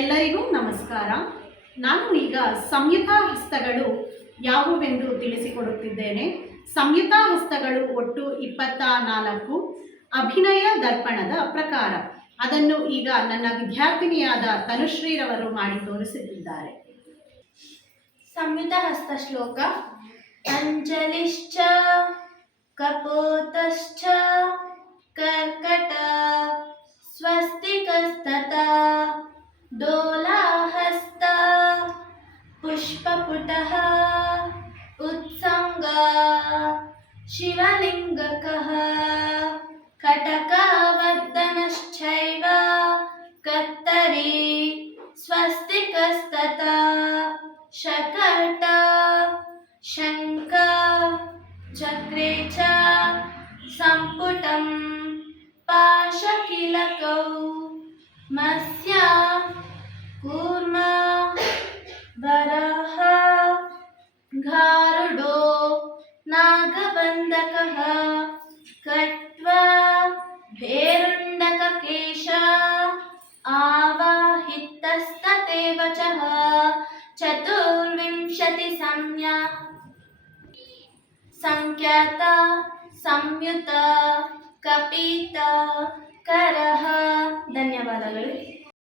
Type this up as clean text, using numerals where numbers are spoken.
ಎಲ್ಲರಿಗೂ ನಮಸ್ಕಾರ. ನಾನು ಈಗ ಸಂಯುತ ಹಸ್ತಗಳು ಯಾವುವೆಂದು ತಿಳಿಸಿಕೊಡುತ್ತಿದ್ದೇನೆ. ಸಂಯುತ ಹಸ್ತಗಳು ಒಟ್ಟು 24 ಅಭಿನಯ ದರ್ಪಣದ ಪ್ರಕಾರ. ಅದನ್ನು ಈಗ ನನ್ನ ವಿದ್ಯಾರ್ಥಿನಿಯಾದ ತನುಶ್ರೀರವರು ಮಾಡಿ ತೋರಿಸುತ್ತಿದ್ದಾರೆ. ಸಂಯುತ ಹಸ್ತ ಶ್ಲೋಕ. ಅಂಜಲಿಶ್ಚ ಕಪೋತಶ್ಚ ಕರ್ಕಟ ಸ್ವಸ್ತಿಕಸ್ತತಾ ಡೋಲಾಹಸ್ತ ಪುಷ್ಪಪುಟಃ ಉತ್ಸಂಗ ಶಿವಲಿಂಗಕಃ ಕಟಕವರ್ಧನಶ್ಚೈವ ಕತ್ತರಿ ಸ್ವಸ್ತಿಕಸ್ತತಾ ಶಕಟ ಶಂಖ ಚಕ್ರೆ ಚ ಸಂಪುಟಂ ಪಾಶಕಿಲಕೌ ಮತ್ಸ್ಯ ಕೂರ್ಮ ವರಹ ಗಾರುಡೋ ನಾಗಬಂಧಕಃ ಕಟ್ವ ಭೇರುಂಡಕಕೇಶ ಆವಾಹಿತಸ್ತತೇವ ಚ ಚತುರ್ವಿಂಶತಿ ಸಂಖ್ಯಾತ ಸಂಯುತ ಕಪಿತ ಕರಹ. ಧನ್ಯವಾದಗಳು.